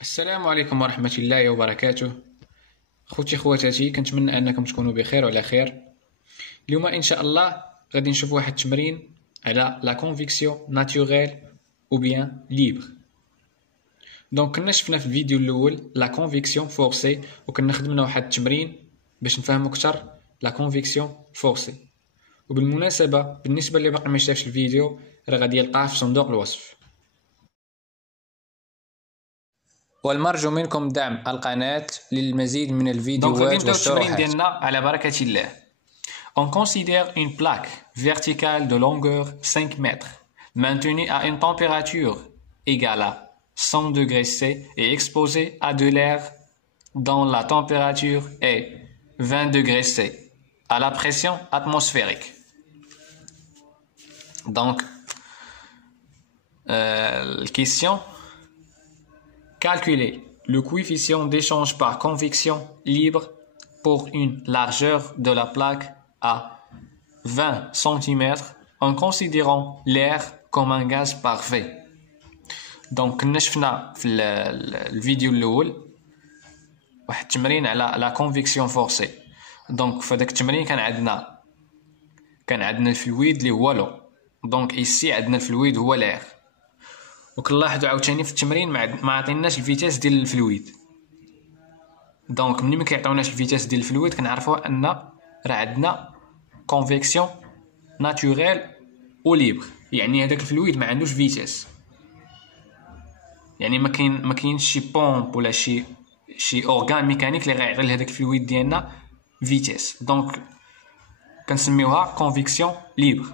السلام عليكم ورحمة الله وبركاته. خوتي خواتاتي، كنتمنى انكم تكونوا بخير وعلى خير. اليوم ان شاء الله غادي نشوف واحد التمرين على لا كونفيكسيون ناتوريل او بيان ليبر. دونك كنا شفنا في الفيديو الاول لا كونفيكسيون فورسي، وكنا خدمنا واحد التمرين باش نفهموا اكثر لا كونفيكسيون فورسي. وبالمناسبة بالنسبة اللي باقي ما شافش الفيديو راه غادي يلقاه في صندوق الوصف. والمرجو منكم دعم القناة للمزيد من الفيديوهات والشروحات. على بركة الله. On considère une plaque verticale de longueur 5 mètres maintenue à une température égale à 100 degrés C et exposée à de l'air dont la température est 20 degrés C à la pression atmosphérique. Donc, la question: calculer le coefficient d'échange par convection libre pour une largeur de la plaque à 20 cm en considérant l'air comme un gaz parfait. Donc نشفنا في الفيديو الاول واحد التمرين على لا كونفيكسيون فورسي. دونك في هذاك التمرين كان عندنا الفلويد اللي هو لو. دونك ايسي عندنا الفلويد هو لير. وكنلاحظوا عاوتاني في التمرين ما عطيناش الفيتاس ديال الفلويد. دونك ملي ما كيعطيوناش الفيتاس ديال الفلويد كنعرفوا ان راه عندنا كونفيكسيون ناتوريل او ليبر، يعني هذاك الفلويد ما عندوش فيتاس، يعني ما كاينش شي بومب ولا شي اورغان ميكانيك اللي غيعطي لهذاك الفلويد ديالنا فيتاس. دونك كنسميوها كونفيكسيون ليبر.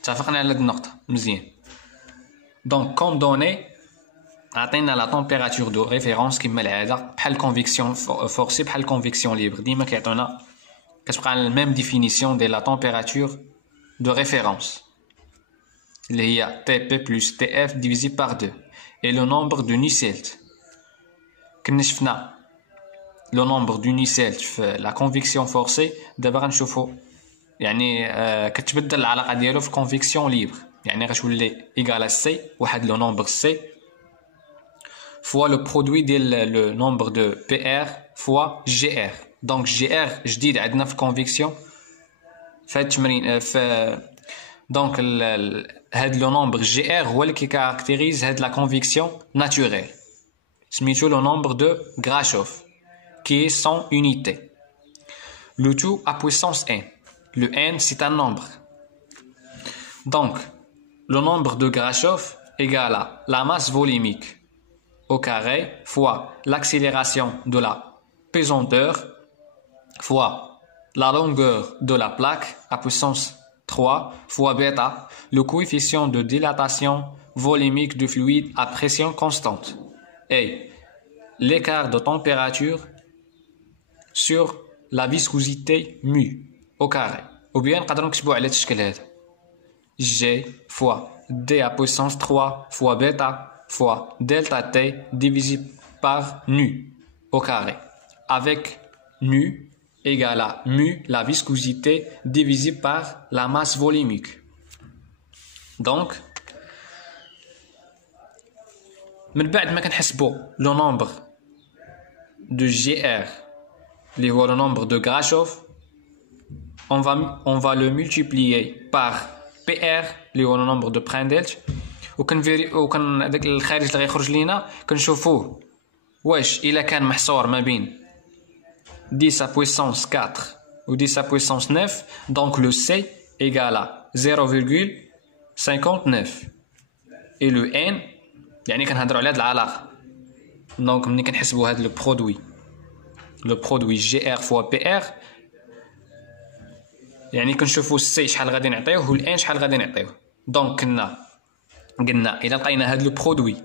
اتفقنا على هاد النقطه مزيان. Donc, comme donnée, عطينا la température de référence كما العادة بحال convection forcée بحال convection libre. ديما كيعطونا كتبقى la même définition de la température de référence اللي هي TP plus TF divisé par 2 et le nombre de Nusselt. كنا شفنا le nombre de Nusselt في la convection forcée. دابا غنشوفو يعني كتبدل العلاقة ديالو في convection libre. يعني غتولي égal à C واحد لو نومبر C fois le produit ديال لو نومبر دو PR fois GR. دونك GR جديد عندنا في الكونفيكسيون في هاد التمرين في دونك هاد لو نومبر GR هو اللي كيكاركتيريز هاد لا كونفيكسيون ناتوريل، سميتو لو نومبر دو غراشوف qui est son unité. Le tout à puissance n. Le n c'est un nombre. Donc le nombre de Grashof égale à la masse volumique au carré fois l'accélération de la pesanteur fois la longueur de la plaque à puissance 3 fois bêta, le coefficient de dilatation volumique du fluide à pression constante, et l'écart de température sur la viscosité mu au carré. Ou bien نقدروا نكتبوا على الشكل هذا G fois D à puissance 3 fois bêta fois delta T divisé par nu au carré, avec nu égale à mu la viscosité divisé par la masse volumique. Donc من بعد ما كنحسبوا le nombre de GR اللي هو le nombre de Grashof, on va le multiplier par PR اللي هو النمبر دو براندلت، وكان هذاك الخارج اللي غيخرج لينا كنشوفوه واش الا كان محصور ما بين 10 à puissance 4 و 10 à puissance 9. donc le C égale à 0,59 et le N يعني كنهضروا على هاد العلاقه. دونك ملي كنحسبوا هاد لو برودوي GR fois PR يعني كنشوفوا السي شحال غادي نعطيوه والان شحال غادي نعطيوه. دونك قلنا الا لقينا هاد لو برودوي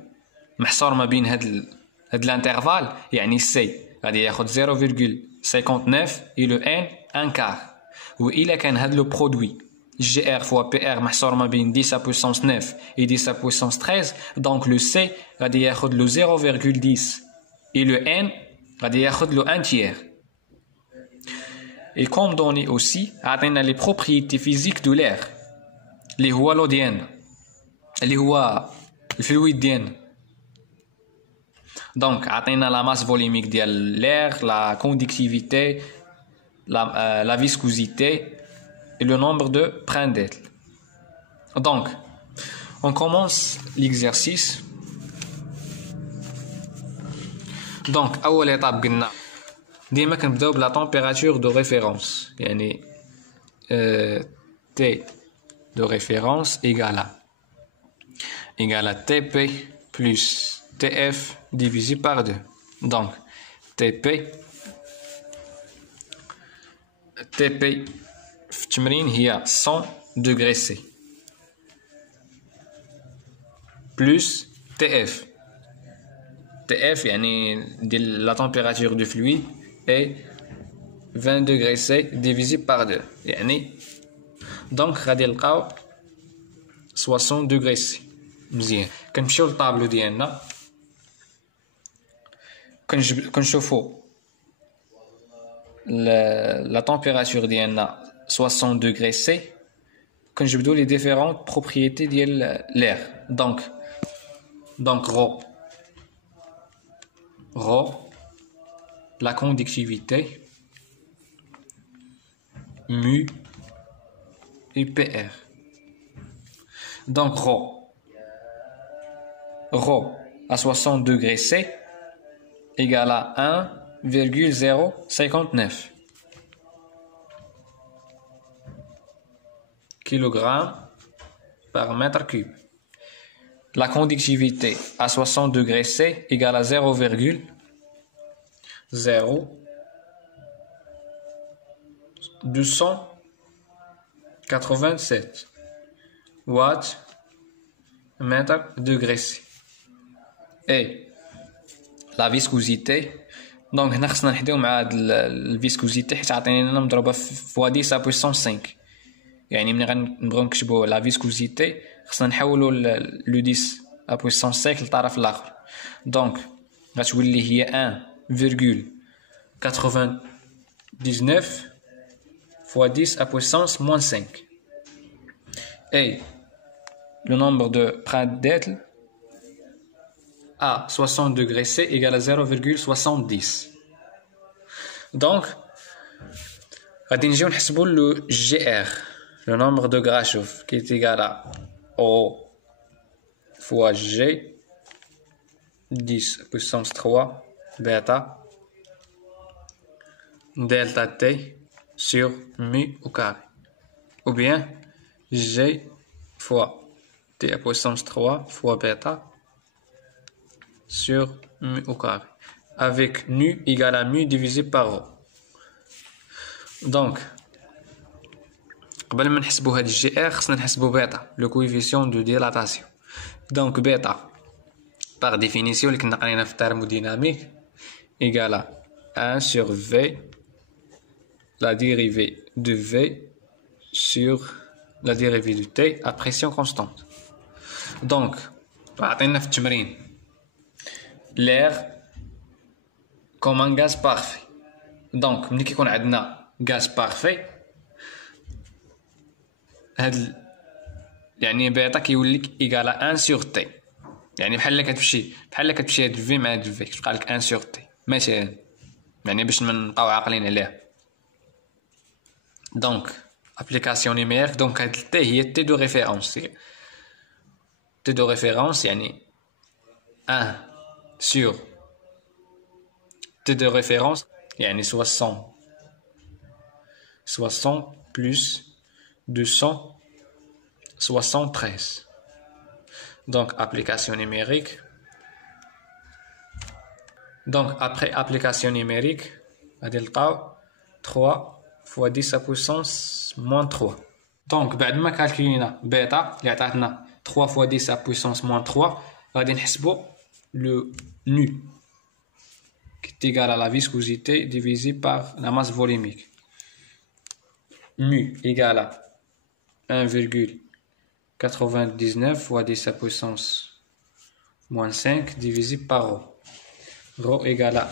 محصور ما بين هاد الانترفال يعني السي غادي ياخذ 0,59 et le n un quart. والا كان هاد لو برودوي GR fois PR محصور ما بين 10 à puissance 9 et 10 à puissance 13, donc le C غادي ياخذ le 0,10 et le n غادي ياخذ le 1 tiers. Et comme donné aussi, عطينا les propriétés physiques de l'air اللي هو لو ديالنا اللي هو الفلويد ديالنا. Donc, atteindre la masse volumique de l'air, la conductivité, la viscosité et le nombre de brins d'être. Donc, on commence l'exercice. Donc, أول étape قلنا ديما كنبداو بلا température de référence يعني T de référence égale à TP plus TF divisé par 2. Donc, TP في التمرين هي 100 degrés C plus TF يعني ديال la température du fluide est 20 degrés C divisé par 2 يعني donc غادي نلقاو 60 degrés C. مزيان كنمشيو للطابلو ديالنا كنشوفو la température ديالنا 60 degrés C كنجبدو les différentes propriétés ديال l'air. Donc ρ la conductivité, mu et PR. Donc ρ à 60 degrés C égale à 1,059 kg par mètre cube. La conductivité à 60 degrés C égale à 0,0287 watts mètre degré C. Et la viscosité, donc هنا خصنا نحديو مع هاد الفيسكوزيتي حيت عطينا مضروبه في 10 puissance 5 يعني ملي غنبغيو نكتبو لا فيسكوزيتي خصنا نحولو لو 10 puissance 5 للطرف الاخر. دونك غتولي هي 1,99 fois 10 puissance moins 5 et le nombre de brins d'être à 60 degrés C égale à 0,70. Donc, غادي نجيو نحسبو le GR, le nombre de Grashof, qui est égal à O fois G 10 puissance 3 bêta delta T sur mu au carré. Ou bien G fois T à puissance 3 fois bêta sur mu au carré. Avec nu égale à mu divisé par ρ. Donc, قبل ما نحسبو هاد الجي ار خصنا نحسبو بيتا لو كويفيسيون دو ديلاتاسيون. دونك بيتا par définition اللي كنا قرينا في التhermodynamique égale à 1 sur V la dérivée de V sur la dérivée de T à pression constante. Donc, عطينا في التمرين l'air comme un gaz parfait. Donc ملي كيكون عندنا gaz parfait هاد يعني بيتا كيولي ايكال 1 sur T يعني بحال كتمشي هاد في مع هاد في كتبقى لك 1 sur T مثلا يعني باش نبقاو عاقلين عليه. دونك application numérique دونك هاد T هي T de référence. T de référence يعني 1 sur T de référence يعني 60 plus 273. Donc application numérique. Donc après application numérique غادي نلقاو 3 fois 10 à puissance moins 3. Donc بعد ما كالكولينا بيتا اللي عطاتنا 3 fois 10 à puissance moins 3 غادي نحسبو le nu qui est égal à la viscosité divisé par la masse volumique. Mu égale à 1,99 fois 10 à puissance moins 5 divisé par ρ. Ρ égale à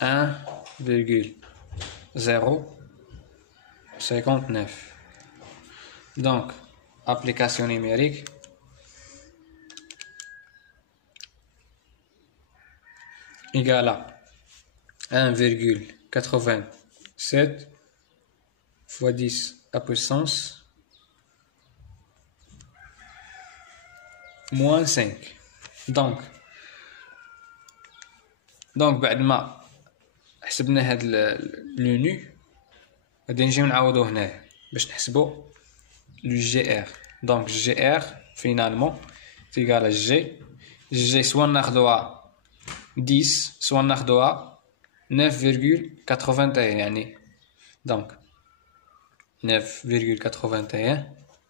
1,059. Donc, application numérique. égale à 1,87 fois 10 à puissance moins 5. Donc بعد ما حسبنا هاد لو نو غادي نجيو نعوضو هنايا باش نحسبو لو جي ار. دونك جي ار فينالمون تيغال جي سوا ناخدوها 10 سوا ناخدوها 9,81 يعني. دونك 9,81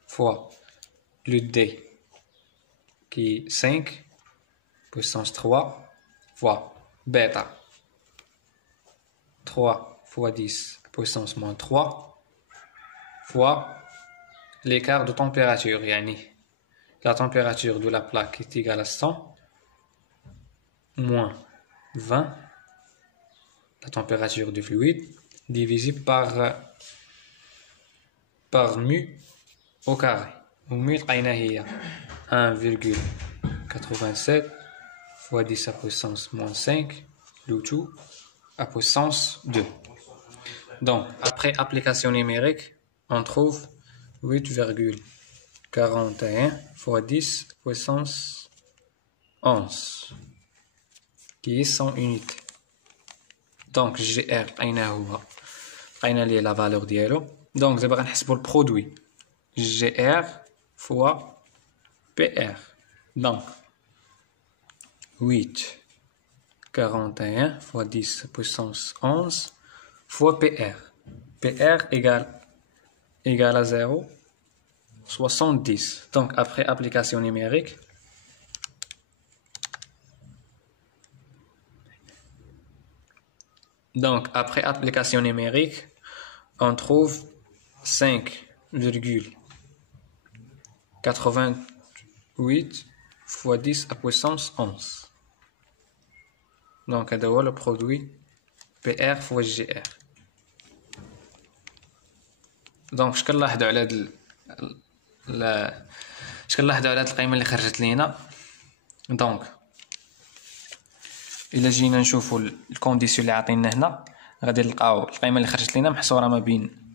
fois le D qui est 5 puissance 3 fois bêta 3 fois 10 puissance moins 3 fois l'écart de température يعني la température de la plaque est égale à 100 moins 20 la température du fluide divisé par mu au carré. mu لقينا هي 1,87 fois 10 à puissance moins 5 le tout à puissance 2. Donc après application numérique on trouve 8,41 fois 10 puissance 11 qui est 100 unités. Donc GR لقينا ليه la valeur ديالو. Donc دابا غنحسبو البرودوي GR fois PR. Donc 8,41 fois 10 puissance 11 fois PR. PR égale à 0,70. Donc après application numérique, on trouve 5,88 fois 10 à puissance 11. Donc هذا هو le produit PR fois GR. دونك شكون لاحظوا على هاد القيمه اللي خرجت لينا. دونك الا جينا نشوفوا الكونديسيون اللي عطينا هنا غادي نلقاو القيمه اللي خرجت لينا محصوره ما بين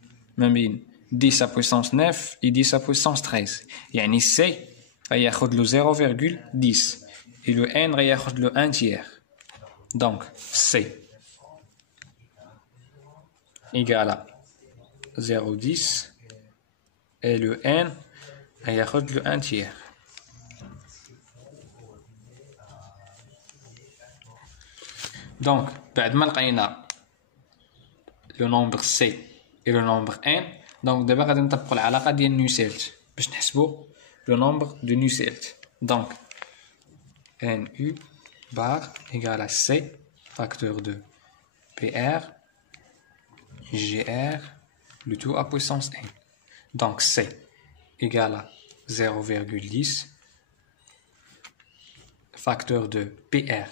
10 puissance 9 et 10 puissance 13. يعني سي غياخد له 0,10 et le n غياخد له 1 tiers. Donc C égale à 0,10 et le n هياخد le 1 tiers. Donc بعد ما لقينا le nombre C et le nombre n, donc دابا غادي نطبقوا العلاقه ديال نوسيلت باش نحسبوا le nombre de نوسيلت. Donc NU bar égale à C facteur de PR GR le tout à puissance n. Donc C égale à 0,10 facteur de PR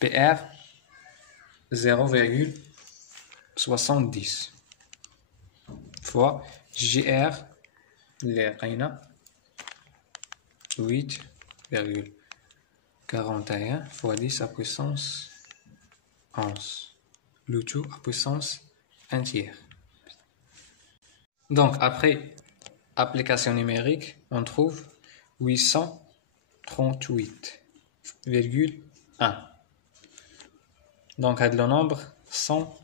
0,70 fois GR اللي لقينا 8,41 fois 10 à puissance 11 le tout à puissance 1 tiers. Donc après application numérique on trouve 838,1. Donc le nombre 100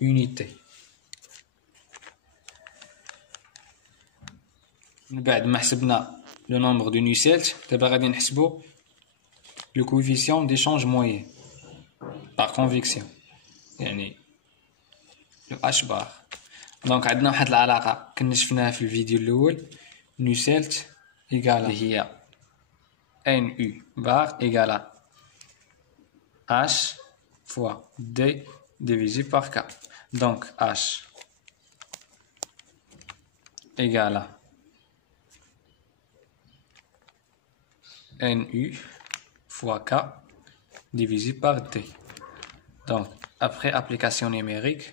unités. بعد ما حسبنا le nombre de نوسيلت دابا غادي نحسبو le coefficient d'échange moyen par convection يعني le H bar. دونك عندنا واحد العلاقه كنا شفناها في الفيديو الاول نوسيلت ايغال هي NU bar égale à H fois D divisé par K. Donc H égale à NU fois K divisé par D. Donc après application numérique,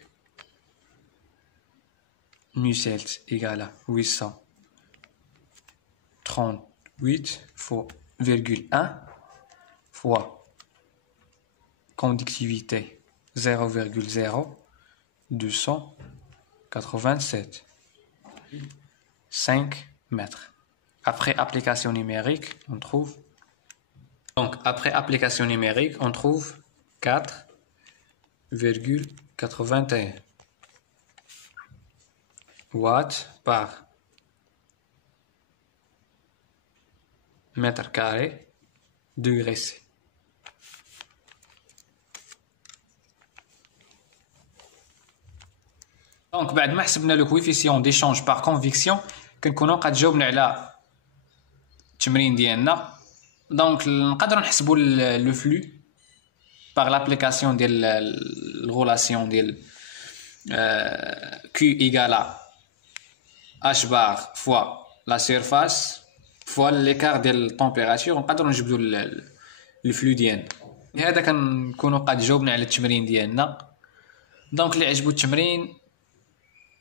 Nusselt égale à 838,1 fois conductivité 0,0287 5 mètres. Après application numérique, on trouve 4,81 watts par mètre carré degré C. دونك بعد ما حسبنا لو كويفيسيون ديشونج بار كونفيكسيون كنكونوا قد جاوبنا على التمرين ديالنا. دونك نقدروا نحسبوا لو فلو بار لابليكاسيون ديال الغولاسيون ديال Q égale H bar fois la surface fois l'écart ديال التمبيراتور ونقدروا نجبدوا الفلو ديالنا. بهذا كنكونوا قد جاوبنا على التمرين ديالنا. دونك اللي عجبو التمرين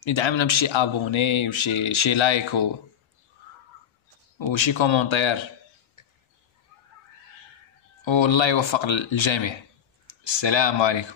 يدعمنا بشي ابوني وشي لايك وشي كومونتير، والله يوفق الجميع. السلام عليكم.